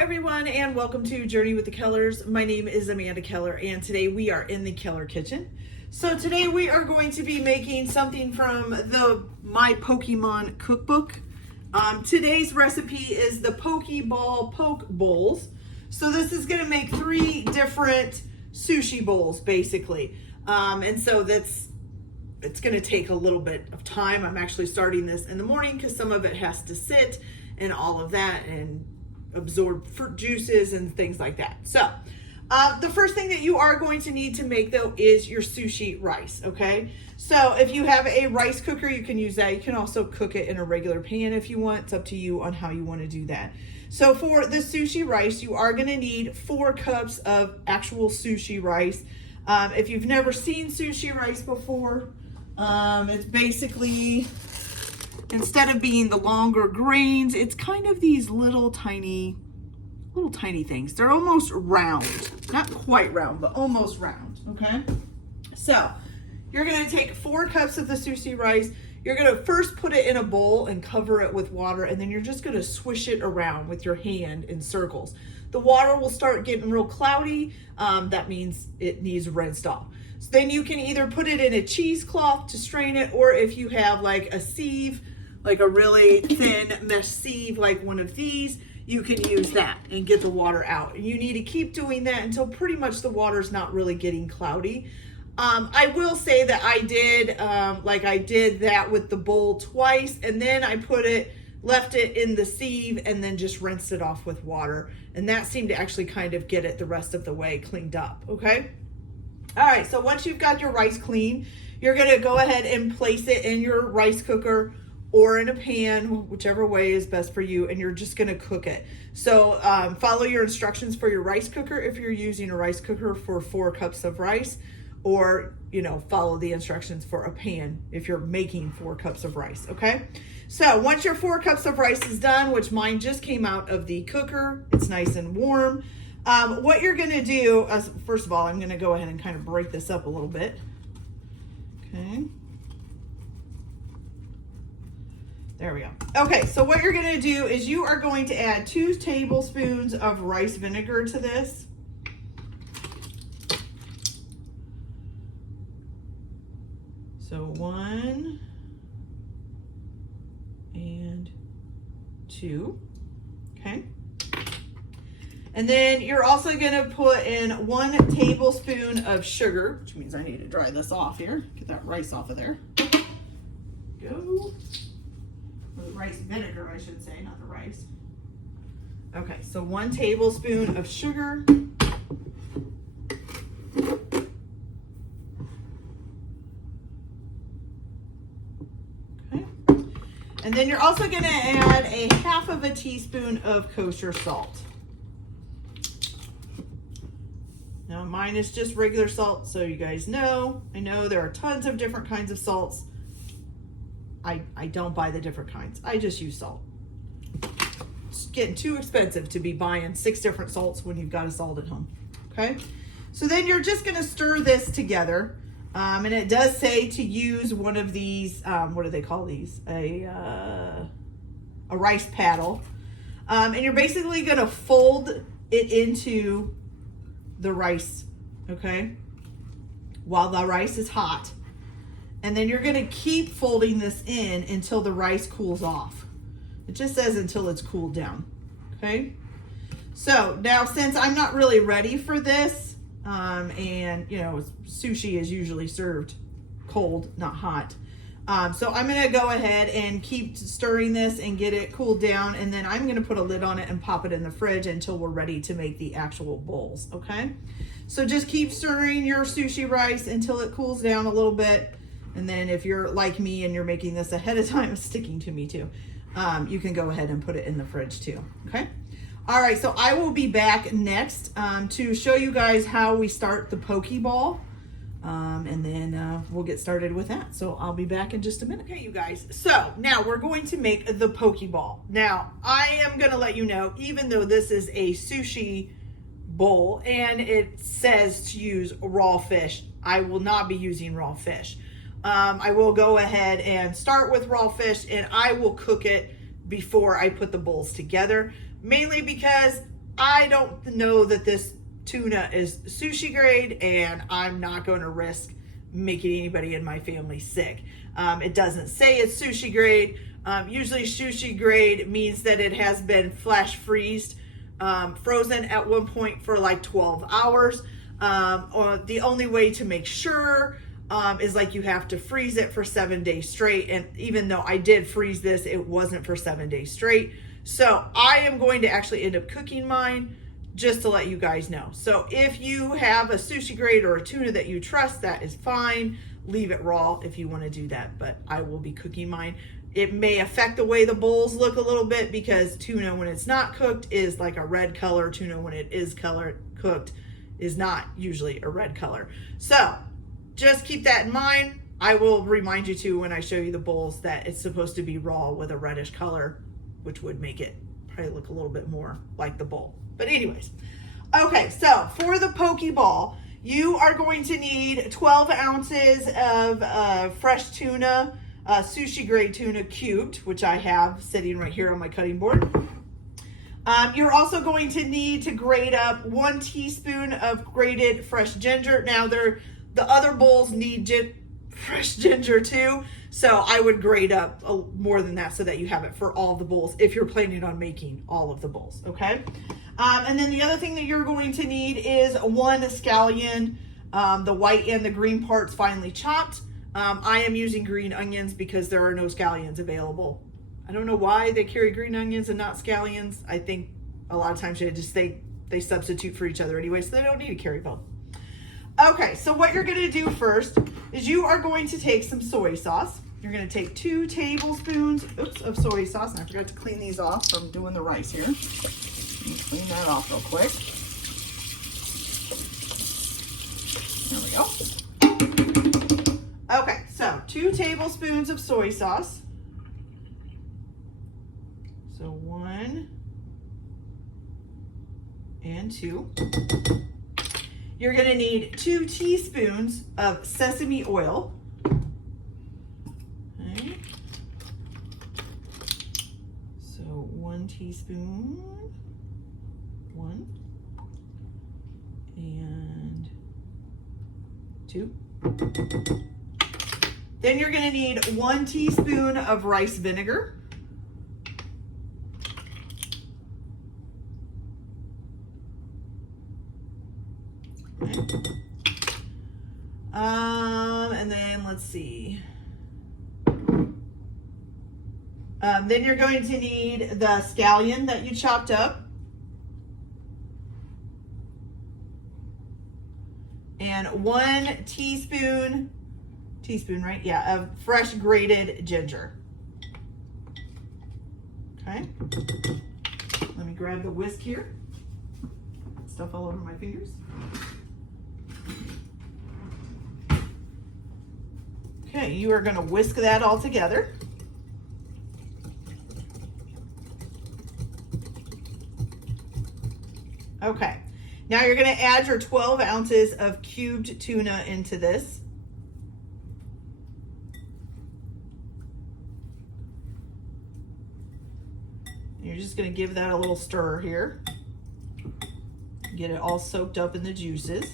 everyone, and welcome to Journey with the Kellers. My name is Amanda Keller, and today we are in the Keller kitchen. So today we are going to be making something from the My Pokemon cookbook. Today's recipe is the Pokeball poke bowls. So this is going to make 3 different sushi bowls, basically. And so it's going to take a little bit of time. I'm actually starting this in the morning because some of it has to sit and all of that and absorb fruit juices and things like that. So the first thing that you are going to need to make, though, is your sushi rice. Okay, so if you have a rice cooker, you can use that. You can also cook it in a regular pan if you want. It's up to you on how you want to do that. So for the sushi rice, you are going to need 4 cups of actual sushi rice. If you've never seen sushi rice before, it's basically, instead of being the longer grains, it's kind of these little tiny things. They're almost round, not quite round, but almost round. Okay, so you're going to take 4 cups of the sushi rice. You're going to first put it in a bowl and cover it with water, and then you're just going to swish it around with your hand in circles. The water will start getting real cloudy. That means it needs rinsed off. So then you can either put it in a cheesecloth to strain it, or if you have like a sieve, like a really thin mesh sieve, like one of these, you can use that and get the water out. And you need to keep doing that until pretty much the water's not really getting cloudy. I will say that I did that with the bowl twice, and then I left it in the sieve and then just rinsed it off with water. And that seemed to actually kind of get it the rest of the way cleaned up, okay? All right, so once you've got your rice clean, you're gonna go ahead and place it in your rice cooker or in a pan, whichever way is best for you, and you're just gonna cook it. So follow your instructions for your rice cooker if you're using a rice cooker for 4 cups of rice, or follow the instructions for a pan if you're making 4 cups of rice, okay? So once your 4 cups of rice is done, which mine just came out of the cooker, it's nice and warm. What you're gonna do, first of all, I'm gonna go ahead and kind of break this up a little bit. Okay. There we go. Okay, so what you're gonna do is you are going to add 2 tablespoons of rice vinegar to this. So 1 and 2, okay? And then you're also gonna put in 1 tablespoon of sugar, which means I need to dry this off here. Get that rice off of there. Go. Or the rice vinegar, I should say, not the rice. Okay, so 1 tablespoon of sugar. Okay. And then you're also gonna add a 1/2 teaspoon of kosher salt. Now mine is just regular salt, so you guys know. I know there are tons of different kinds of salts. I don't buy the different kinds. I just use salt. It's getting too expensive to be buying 6 different salts when you've got a salt at home, okay? So then you're just gonna stir this together. And it does say to use one of these, what do they call these? A rice paddle. And you're basically gonna fold it into the rice, okay, while the rice is hot. And then you're gonna keep folding this in until the rice cools off. It just says until it's cooled down, okay? So now, since I'm not really ready for this, and sushi is usually served cold, not hot. So I'm gonna go ahead and keep stirring this and get it cooled down, and then I'm gonna put a lid on it and pop it in the fridge until we're ready to make the actual bowls, okay? So just keep stirring your sushi rice until it cools down a little bit, and then if you're like me and you're making this ahead of time, it's sticking to me too, you can go ahead and put it in the fridge too, okay? All right, so I will be back next to show you guys how we start the Pokeball. And then we'll get started with that. So I'll be back in just a minute. Okay, you guys. So now we're going to make the Pokeball. Now, I am going to let you know, even though this is a sushi bowl and it says to use raw fish, I will not be using raw fish. I will go ahead and start with raw fish, and I will cook it before I put the bowls together, mainly because I don't know that this tuna is sushi grade, and I'm not going to risk making anybody in my family sick. It doesn't say it's sushi grade. Usually sushi grade means that it has been flash frozen at one point for like 12 hours. Or the only way to make sure is like you have to freeze it for 7 days straight. And even though I did freeze this, it wasn't for 7 days straight. So I am going to actually end up cooking mine just to let you guys know. So if you have a sushi grade or a tuna that you trust, that is fine. Leave it raw if you want to do that, but I will be cooking mine. It may affect the way the bowls look a little bit because tuna when it's not cooked is like a red color. Tuna when it is cooked is not usually a red color. So just keep that in mind. I will remind you too when I show you the bowls that it's supposed to be raw with a reddish color, which would make it probably look a little bit more like the bowl. But anyways, okay, so for the Pokeball, you are going to need 12 ounces of fresh tuna, sushi grade tuna cubed, which I have sitting right here on my cutting board. You're also going to need to grate up 1 teaspoon of grated fresh ginger. Now, the other bowls need fresh ginger too, so I would grate up more than that so that you have it for all the bowls if you're planning on making all of the bowls, okay? And then the other thing that you're going to need is 1 scallion, the white and the green parts finely chopped. I am using green onions because there are no scallions available. I don't know why they carry green onions and not scallions. I think a lot of times they substitute for each other anyway, so they don't need to carry both. Okay, so what you're gonna do first is you are going to take some soy sauce. You're gonna take 2 tablespoons, of soy sauce, and I forgot to clean these off from doing the rice here. Let me clean that off real quick. There we go. Okay, so 2 tablespoons of soy sauce. So 1 and 2. You're gonna need 2 teaspoons of sesame oil. Okay. So 1 teaspoon, 1 and 2. Then you're gonna need 1 teaspoon of rice vinegar. Okay. And then let's see. Then you're going to need the scallion that you chopped up. And 1 teaspoon, right? Yeah, of fresh grated ginger. Okay. Let me grab the whisk here. Stuff all over my fingers. Okay, you are going to whisk that all together. Okay, now you're going to add your 12 ounces of cubed tuna into this. You're just going to give that a little stir here. Get it all soaked up in the juices.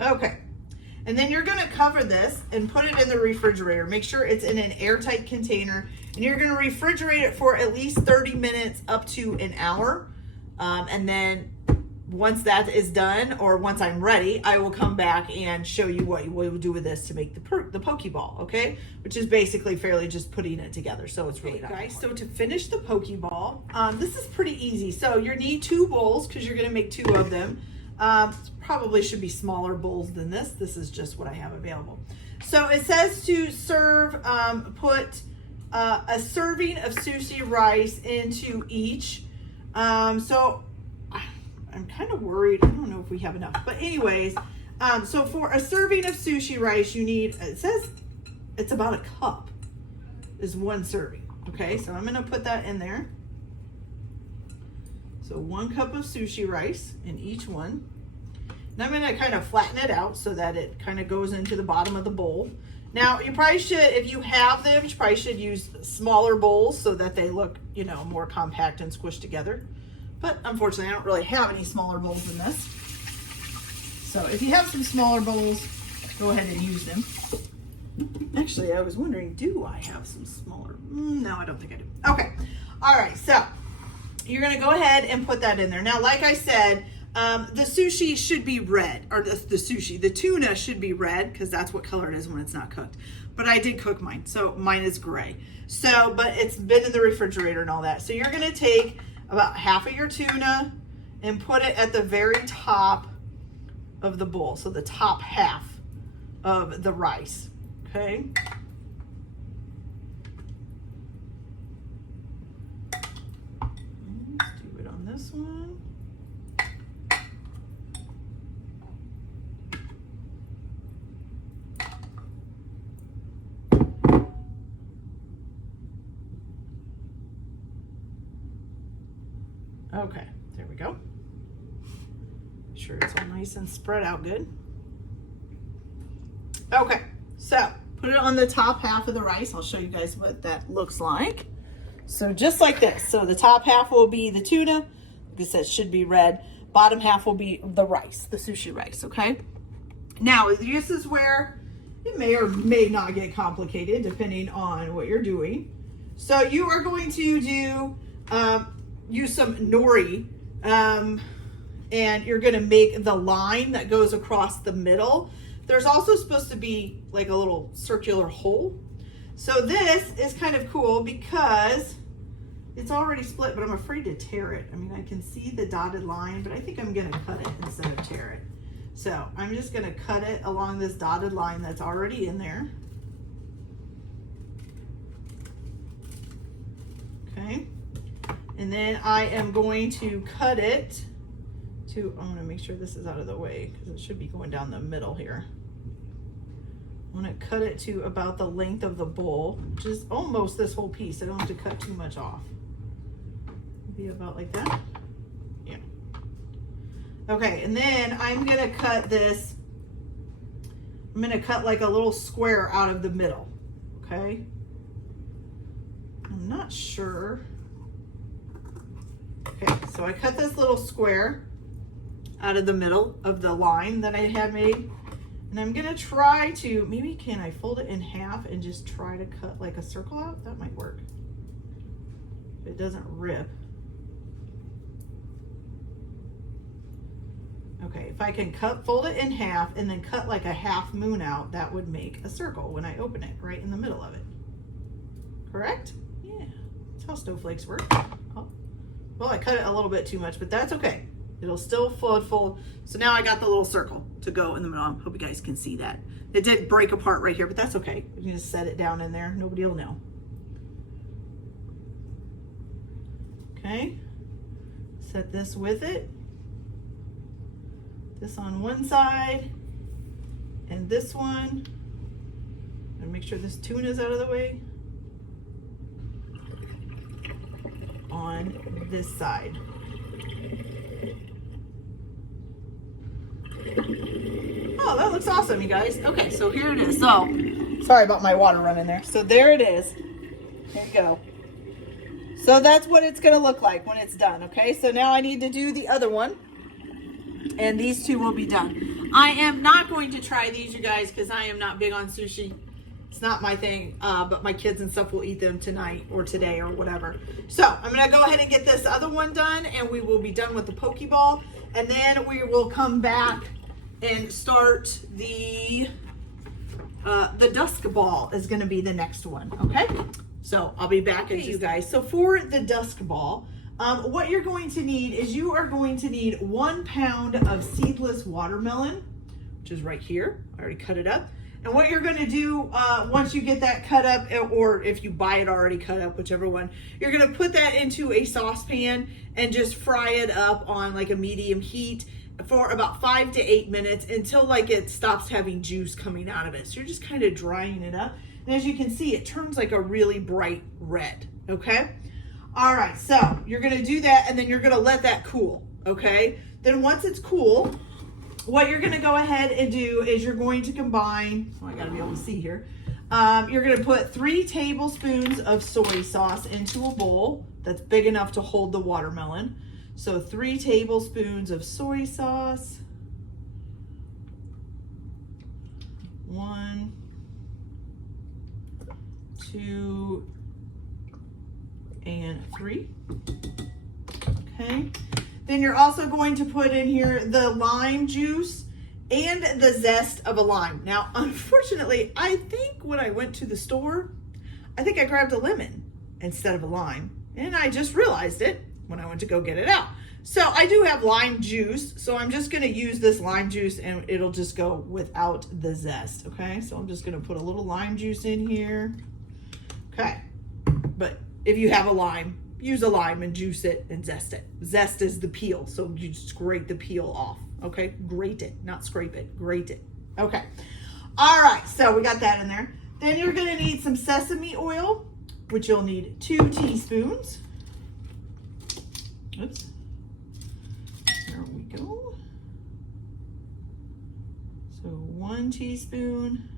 Okay, and then you're going to cover this and put it in the refrigerator. Make sure it's in an airtight container, and you're going to refrigerate it for at least 30 minutes up to an hour. And then once that is done, or once I'm ready, I will come back and show you what you will do with this to make the Pokeball, okay? Which is basically fairly just putting it together, so it's really not guys. So to finish the Pokeball, this is pretty easy. So you need 2 bowls because you're going to make 2 of them. Probably should be smaller bowls than this. This is just what I have available. So it says to serve, put a serving of sushi rice into each. So I'm kind of worried. I don't know if we have enough, but anyways, so for a serving of sushi rice, you need, it says it's about a cup. is 1 serving. Okay, so I'm gonna put that in there. So 1 cup of sushi rice in each one. And I'm gonna kind of flatten it out so that it kind of goes into the bottom of the bowl. Now, you probably should, if you have them, you probably should use smaller bowls so that they look, you know, more compact and squished together. But unfortunately, I don't really have any smaller bowls than this. So if you have some smaller bowls, go ahead and use them. Actually, I was wondering, do I have some smaller? No, I don't think I do. Okay. All right. So you're going to go ahead and put that in there. Now, like I said, the sushi should be red, or the tuna should be red because that's what color it is when it's not cooked. But I did cook mine, so mine is gray. So, but it's been in the refrigerator and all that. So you're going to take about half of your tuna and put it at the very top of the bowl. So the top half of the rice. Okay. Let's do it on this one. Okay, there we go. Make sure it's all nice and spread out good. Okay, so put it on the top half of the rice. I'll show you guys what that looks like. So just like this. So the top half will be the tuna. Like I said, should be red. Bottom half will be the rice, the sushi rice, okay? Now, this is where it may or may not get complicated depending on what you're doing. So you are going to do, use some nori, and you're gonna make the line that goes across the middle. There's also supposed to be like a little circular hole. So this is kind of cool because it's already split, but I'm afraid to tear it. I mean, I can see the dotted line, but I think I'm gonna cut it instead of tear it. So I'm just gonna cut it along this dotted line that's already in there. Okay. And then I am going to cut it to, I'm gonna make sure this is out of the way because it should be going down the middle here. I'm gonna cut it to about the length of the bowl, which is almost this whole piece. I don't have to cut too much off. Maybe about like that. Yeah. Okay, and then I'm gonna cut this, I'm gonna cut like a little square out of the middle, okay? I'm not sure. Okay, so I cut this little square out of the middle of the line that I had made. And I'm gonna try to, maybe can I fold it in half and just try to cut like a circle out? That might work. If it doesn't rip. Okay, if I can fold it in half and then cut like a half moon out, that would make a circle when I open it, right in the middle of it. Correct? Yeah, that's how snowflakes work. Oh. Well, I cut it a little bit too much, but that's okay. It'll still fold. So now I got the little circle to go in the middle. I hope you guys can see that. It did break apart right here, but that's okay. You can just set it down in there. Nobody will know. Okay. Set this with it. This on one side and this one. And make sure this tuna's out of the way. On this side. Oh, that looks awesome, you guys. Okay, so here it is. So, sorry about my water running there. So there it is. There you go. So that's what it's going to look like when it's done, okay? So now I need to do the other one. And these two will be done. I am not going to try these, you guys, because I am not big on sushi. It's not my thing, but my kids and stuff will eat them tonight or today or whatever. So I'm going to go ahead and get this other one done, and we will be done with the Pokeball. And then we will come back and start the Dusk Ball is going to be the next one, okay? So I'll be back with you guys. So for the Dusk Ball, what you're going to need is you are going to need 1 pound of seedless watermelon, which is right here. I already cut it up. And what you're going to do once you get that cut up, or if you buy it already cut up, whichever one, you're going to put that into a saucepan and just fry it up on like a medium heat for about 5 to 8 minutes until like it stops having juice coming out of it. So you're just kind of drying it up. And as you can see, it turns like a really bright red, okay? All right, so you're gonna do that and then you're gonna let that cool, okay? Then once it's cool, what you're gonna go ahead and do is you're going to combine, oh, I gotta be able to see here. You're gonna put 3 tablespoons of soy sauce into a bowl that's big enough to hold the watermelon. So 3 tablespoons of soy sauce. 1, 2, and 3. Okay. Then you're also going to put in here the lime juice and the zest of a lime. Now, unfortunately, I think when I went to the store, I think I grabbed a lemon instead of a lime. And I just realized it when I went to go get it out. So I do have lime juice, so I'm just gonna use this lime juice and it'll just go without the zest, okay? So I'm just gonna put a little lime juice in here. Okay, but if you have a lime, use a lime and juice it and zest it. Zest is the peel, so you just grate the peel off, okay? Grate it, not scrape it, grate it. Okay, all right, so we got that in there. Then you're gonna need some sesame oil, which you'll need 2 teaspoons. Oops. There we go. So 1 teaspoon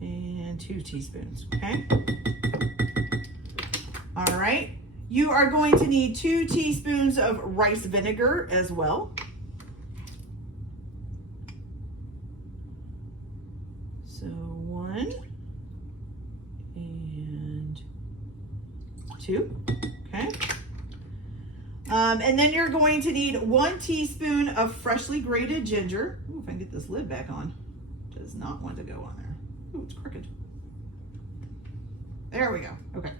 and 2 teaspoons, okay? All right. You are going to need 2 teaspoons of rice vinegar as well. So 1 and 2, okay? And then you're going to need 1 teaspoon of freshly grated ginger. Ooh, if I can get this lid back on. Does not want to go on there. Ooh, it's crooked. There we go. Okay.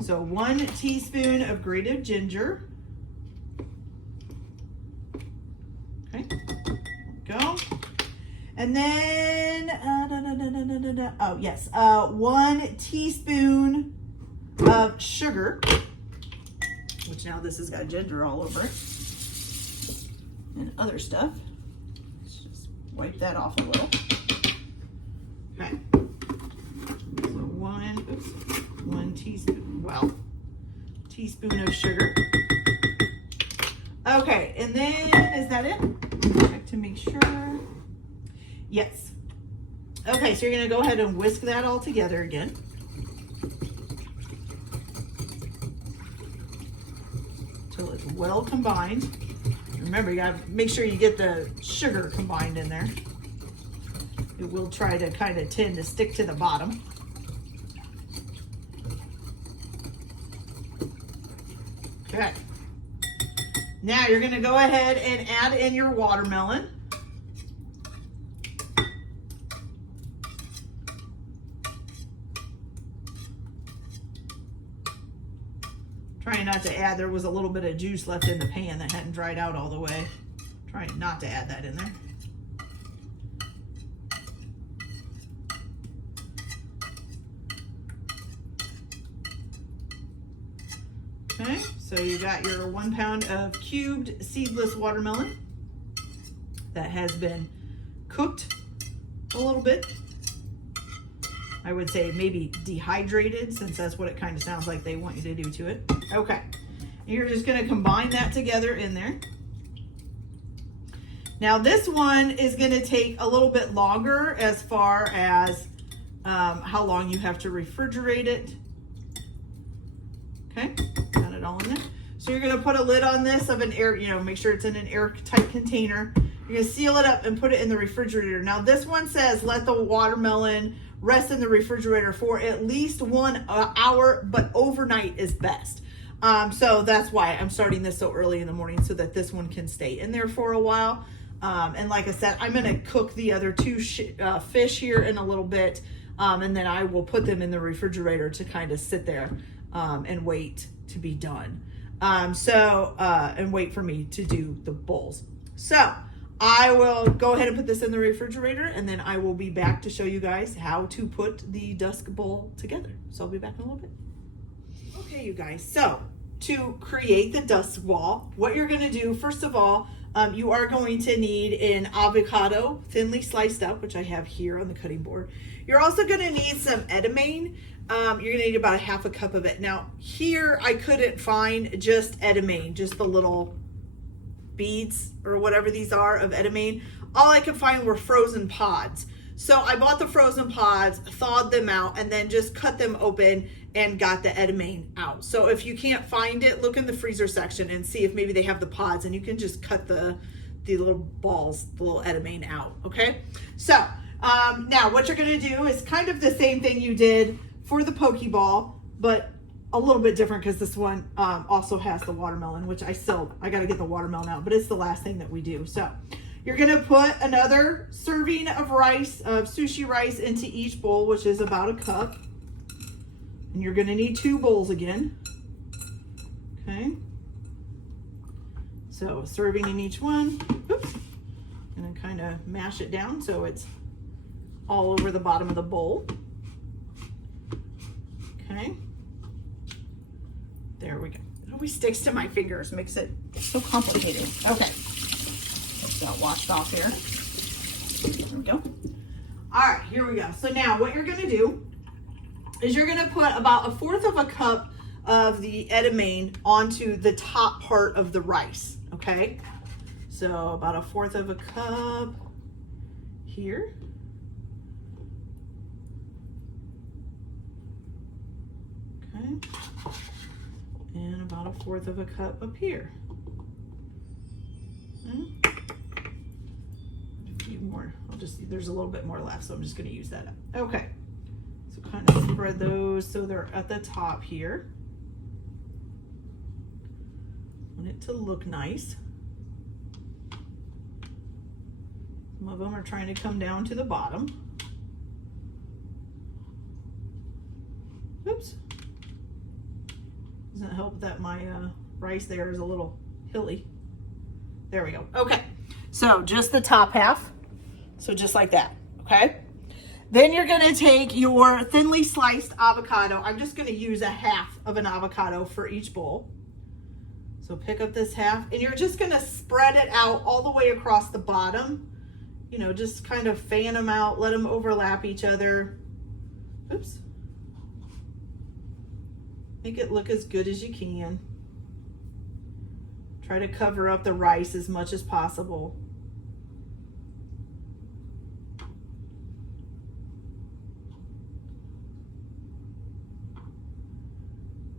So 1 teaspoon of grated ginger. Okay. There we go. And then, oh yes, 1 teaspoon of sugar. Which now this has got ginger all over it and other stuff. Let's just wipe that off a little. Okay. So 1 teaspoon, well, teaspoon of sugar. Okay, and then is that it? Check to make sure. Yes. Okay, so you're gonna go ahead and whisk that all together again. It's well combined. Remember, you gotta make sure you get the sugar combined in there. It will try to kind of tend to stick to the bottom. Okay. Now you're gonna go ahead and add in your watermelon. Trying not to add, there was a little bit of juice left in the pan that hadn't dried out all the way. Trying not to add that in there. Okay, so you got your 1 pound of cubed seedless watermelon that has been cooked a little bit. I would say maybe dehydrated, since that's what it kind of sounds like they want you to do to it. Okay, you're just gonna combine that together in there. Now this one is gonna take a little bit longer as far as how long you have to refrigerate it. Okay, got it all in there. So you're gonna put a lid on this of an air, make sure it's in an airtight container. You're gonna seal it up and put it in the refrigerator. Now this one says let the watermelon rest in the refrigerator for at least 1 hour, but overnight is best. So that's why I'm starting this so early in the morning, so that this one can stay in there for a while. And like I said, I'm gonna cook the other 2 fish here in a little bit, and then I will put them in the refrigerator to kind of sit there and wait to be done. And wait for me to do the bowls. So I will go ahead and put this in the refrigerator, and then I will be back to show you guys how to put the Dusk Bowl together. So I'll be back in a little bit. Okay, you guys, so to create the Dusk Ball, what you're gonna do, first of all, You are going to need an avocado, thinly sliced up, which I have here on the cutting board. You're also going to need some edamame. You're going to need about a half a cup of it. Now, here I couldn't find just edamame, just the little beads or whatever these are of edamame. All I could find were frozen pods. So I bought the frozen pods, thawed them out, and then just cut them open and got the edamame out. So if you can't find it, look in the freezer section and see if maybe they have the pods, and you can just cut the little balls, the little edamame out, okay? So now what you're gonna do is kind of the same thing you did for the Pokeball, but a little bit different because this one also has the watermelon, which I gotta get the watermelon out, but it's the last thing that we do. So you're gonna put another serving of rice, of sushi rice, into each bowl, which is about a cup. And you're gonna need 2 bowls again. Okay. So serving in each one. Oops. Gonna kind of mash it down so it's all over the bottom of the bowl. Okay. There we go. It always sticks to my fingers, makes it so complicated. Okay. Got washed off here. There we go. All right, here we go. So now what you're gonna do is you're gonna put about 1/4 of a cup of the edamame onto the top part of the rice, okay? So about 1/4 of a cup here. Okay. And about 1/4 of a cup up here. Okay. More. There's a little bit more left, so I'm just going to use that up. Okay. So kind of spread those so they're at the top here. Want it to look nice. Some of them are trying to come down to the bottom. Oops. Doesn't help that my rice there is a little hilly. There we go. Okay. So just the top half. So just like that, okay? Then you're gonna take your thinly sliced avocado. I'm just gonna use 1/2 of an avocado for each bowl. So pick up this half, and you're just gonna spread it out all the way across the bottom. You know, just kind of fan them out, let them overlap each other. Oops. Make it look as good as you can. Try to cover up the rice as much as possible.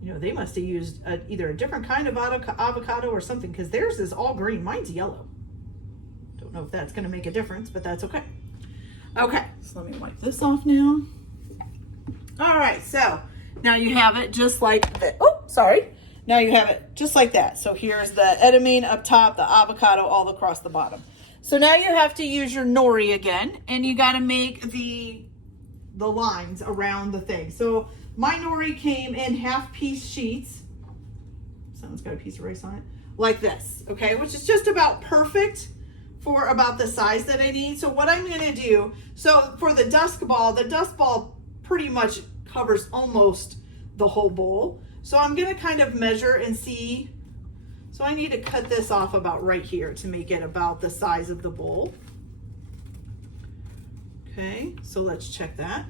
You know, they must have used either a different kind of avocado or something, because theirs is all green. Mine's yellow. Don't know if that's going to make a difference, but that's okay. Okay, so let me wipe this off now. All right, so now you have it just like that. Oh, sorry. Now you have it just like that. So here's the edamame up top, the avocado all across the bottom. So now you have to use your nori again, and you got to make the lines around the thing. So my nori came in 1/2-piece sheets. Someone's got a piece of rice on it. Like this, okay? Which is just about perfect for about the size that I need. So what I'm gonna do, so for the Dusk Ball pretty much covers almost the whole bowl. So I'm gonna kind of measure and see. So I need to cut this off about right here to make it about the size of the bowl. Okay, so let's check that.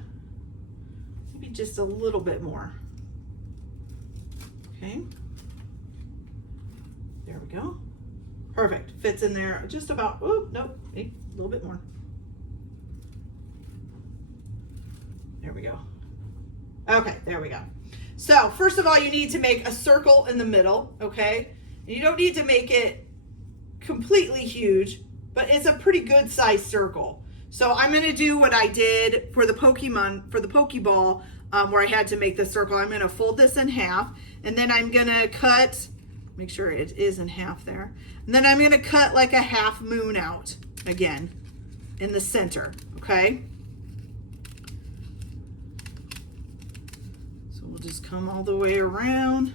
Maybe just a little bit more. Okay. There we go. Perfect. Fits in there just about, oh, nope, a little bit more. There we go. Okay, there we go. So first of all, you need to make a circle in the middle, okay? And you don't need to make it completely huge, but it's a pretty good sized circle. So I'm gonna do what I did for the Pokeball, where I had to make the circle. I'm gonna fold this in half, and then I'm gonna cut, make sure it is in half there. And then I'm gonna cut like a half moon out again in the center, okay? So we'll just come all the way around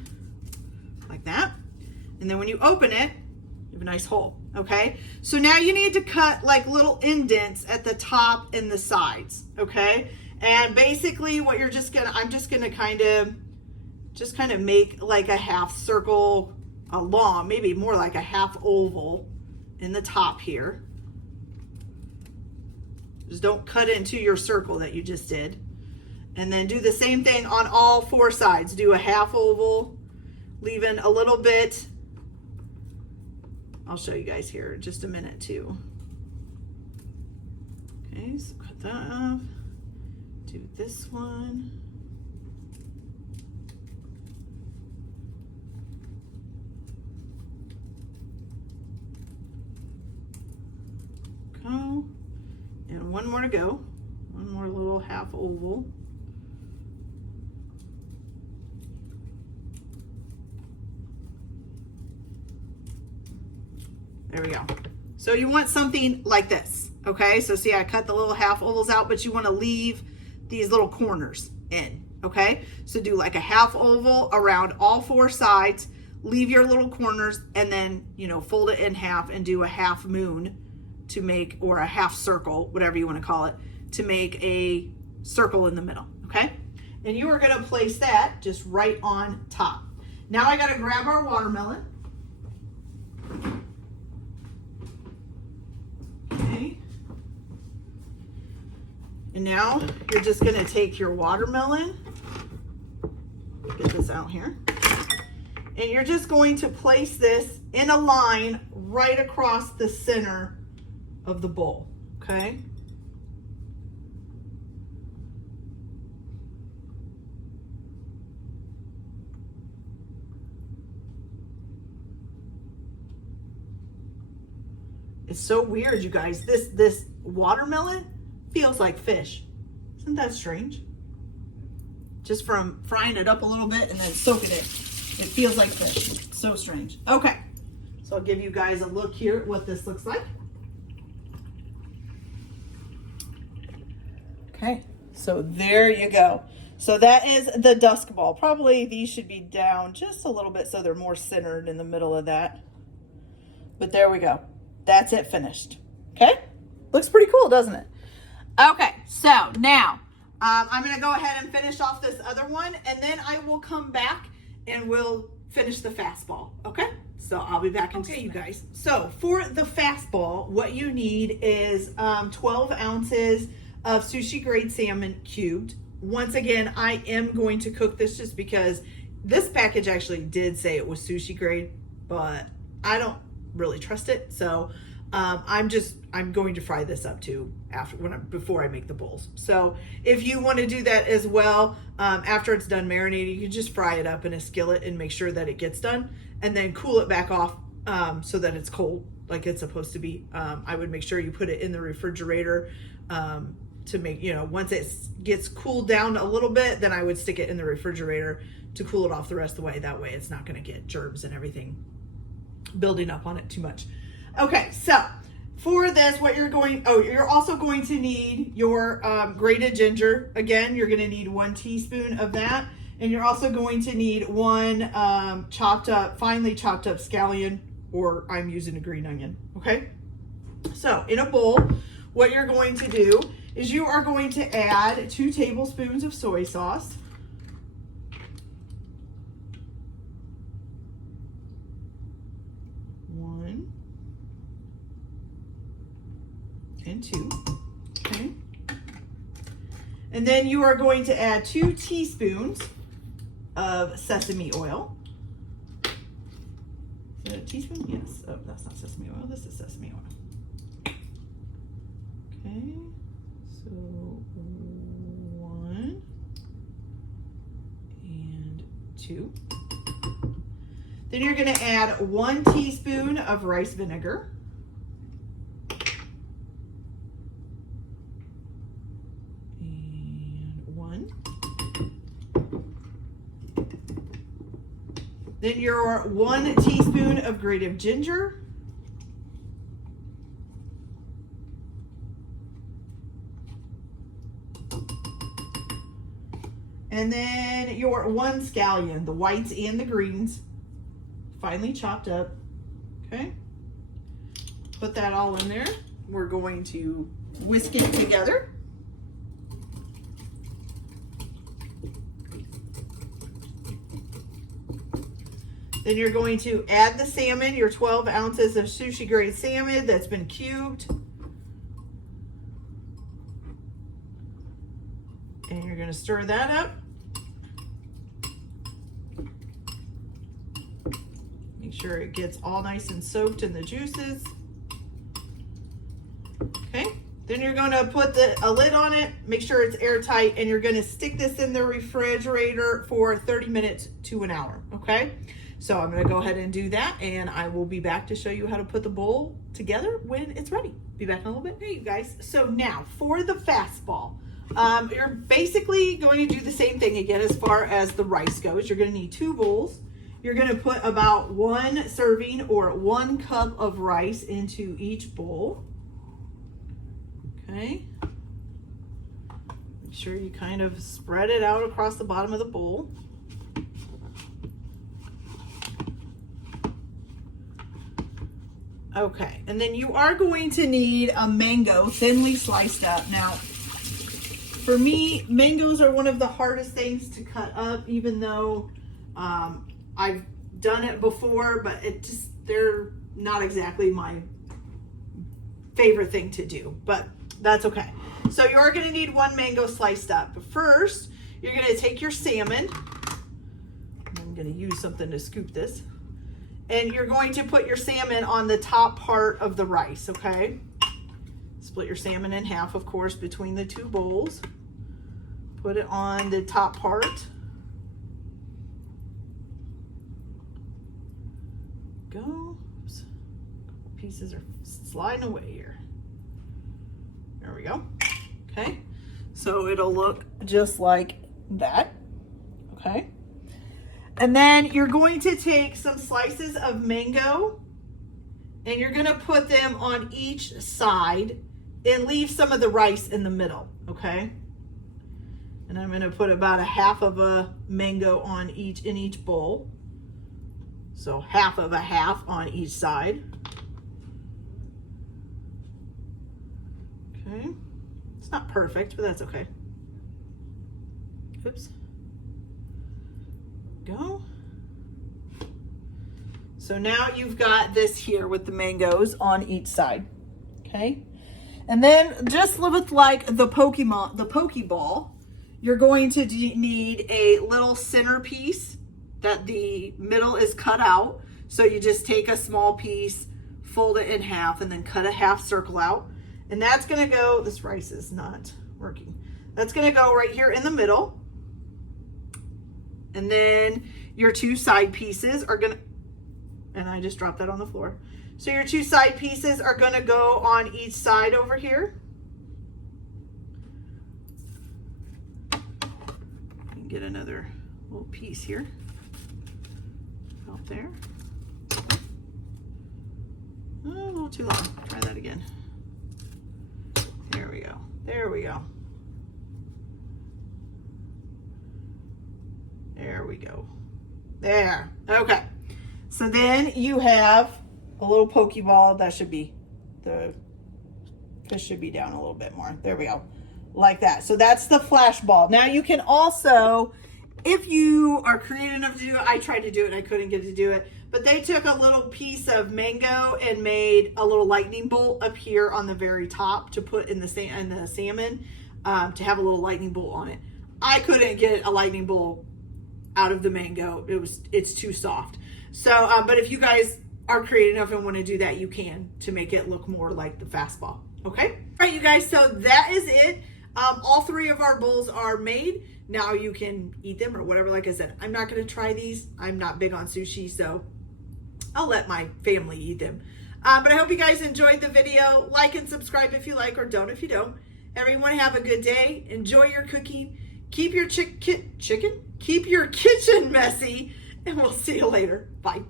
like that. And then when you open it, you have a nice hole, okay? So now you need to cut like little indents at the top and the sides, okay? And basically what you're just gonna, I'm just gonna kind of make like a half circle along, maybe more like a half oval in the top here. Just don't cut into your circle that you just did. And then do the same thing on all 4 sides. Do a half oval, leaving a little bit. I'll show you guys here in just a minute too. Okay, so cut that off. Do this one. Go. And one more to go. One more little half oval. There we go. So you want something like this, okay? So see, I cut the little half ovals out, but you want to leave these little corners in, okay? So do like a half oval around all 4 sides, leave your little corners, and then, you know, fold it in half and do a half moon to make, or a half circle, whatever you want to call it, to make a circle in the middle, okay? And you are going to place that just right on top. Now I got to grab our watermelon. Okay. And now you're just going to take your watermelon, get this out here, and you're just going to place this in a line right across the center of the bowl, okay? It's so weird, you guys. This watermelon feels like fish. Isn't that strange? Just from frying it up a little bit and then soaking it, it feels like fish. It's so strange. Okay, so I'll give you guys a look here at what this looks like. Okay, so there you go. So that is the Dusk Ball. Probably these should be down just a little bit so they're more centered in the middle of that. But there we go. That's it finished. Okay, looks pretty cool, doesn't it? Okay, so now I'm gonna go ahead and finish off this other one, and then I will come back and we'll finish the fastball, okay? So I'll be back in just a minute. You guys. So for the fastball, what you need is 12 ounces of sushi grade salmon cubed. Once again, I am going to cook this just because this package actually did say it was sushi grade, but I don't really trust it. So I'm going to fry this up too before I make the bowls. So if you want to do that as well, after it's done marinating, you can just fry it up in a skillet and make sure that it gets done, and then cool it back off so that it's cold like it's supposed to be. I would make sure you put it in the refrigerator to make, you know, once it gets cooled down a little bit, then I would stick it in the refrigerator to cool it off the rest of the way. That way it's not going to get germs and everything building up on it too much. Okay, so for this, you're also going to need your grated ginger. Again, you're going to need 1 teaspoon of that, and you're also going to need 1 finely chopped up scallion, or I'm using a green onion. Okay, so in a bowl, what you're going to do is you are going to add 2 tablespoons of soy sauce. And 2, okay? And then you are going to add 2 teaspoons of sesame oil. Is that a teaspoon? Yes. Oh, that's not sesame oil. This is sesame oil. Okay. So 1 and 2. Then you're going to add 1 teaspoon of rice vinegar. Then your 1 teaspoon of grated ginger. And then your 1 scallion, the whites and the greens, finely chopped up. Okay. Put that all in there. We're going to whisk it together. Then you're going to add the salmon, your 12 ounces of sushi grade salmon that's been cubed. And you're going to stir that up. Make sure it gets all nice and soaked in the juices. Okay, then you're going to put a lid on it, make sure it's airtight, and you're going to stick this in the refrigerator for 30 minutes to an hour, okay? So I'm going to go ahead and do that, and I will be back to show you how to put the bowl together when it's ready. Be back in a little bit. Hey, you guys. So now for the fastball, you're basically going to do the same thing again as far as the rice goes. You're going to need 2 bowls. You're going to put about 1 serving or 1 cup of rice into each bowl. Okay. Make sure you kind of spread it out across the bottom of the bowl. Okay, and then you are going to need a mango thinly sliced up. Now, for me, mangoes are one of the hardest things to cut up, even though I've done it before, but they're not exactly my favorite thing to do, but that's okay. So you're going to need 1 mango sliced up. But first, you're going to take your salmon. I'm going to use something to scoop this. And you're going to put your salmon on the top part of the rice, okay? Split your salmon in half, of course, between the 2 bowls. Put it on the top part. Go. Oops. Pieces are sliding away here. There we go. Okay. So it'll look just like that. Okay. And then you're going to take some slices of mango and you're going to put them on each side and leave some of the rice in the middle. Okay. And I'm going to put about 1/2 of a mango on in each bowl. So 1/2 of a half on each side. Okay. It's not perfect, but that's okay. Oops. Go. So now you've got this here with the mangoes on each side. Okay. And then just with like the Pokeball, you're going to need a little centerpiece that the middle is cut out. So you just take a small piece, fold it in half, and then cut a half circle out. And that's going to go, this rice is not working. That's going to go right here in the middle. And then your 2 side pieces are going to, and I just dropped that on the floor. So your 2 side pieces are going to go on each side over here. Get another little piece here out there. Oh, a little too long. Try that again. There we go. There we go. There we go. There. Okay. So then you have a little Pokeball. That should be, the fish should be down a little bit more. There we go. Like that. So that's the flash ball. Now you can also, if you are creative enough to do it, I tried to do it and I couldn't get to do it, but they took a little piece of mango and made a little lightning bolt up here on the very top to put in the salmon, to have a little lightning bolt on it. I couldn't get a lightning bolt out of the mango. It's too soft. So, but if you guys are creative enough and want to do that, you can, to make it look more like the fastball. Okay. All right, you guys. So that is it. All 3 of our bowls are made. Now you can eat them or whatever. Like I said, I'm not going to try these. I'm not big on sushi, so I'll let my family eat them. But I hope you guys enjoyed the video. Like and subscribe if you like, or don't if you don't. Everyone have a good day. Enjoy your cooking. Keep your keep your kitchen messy, and we'll see you later. Bye.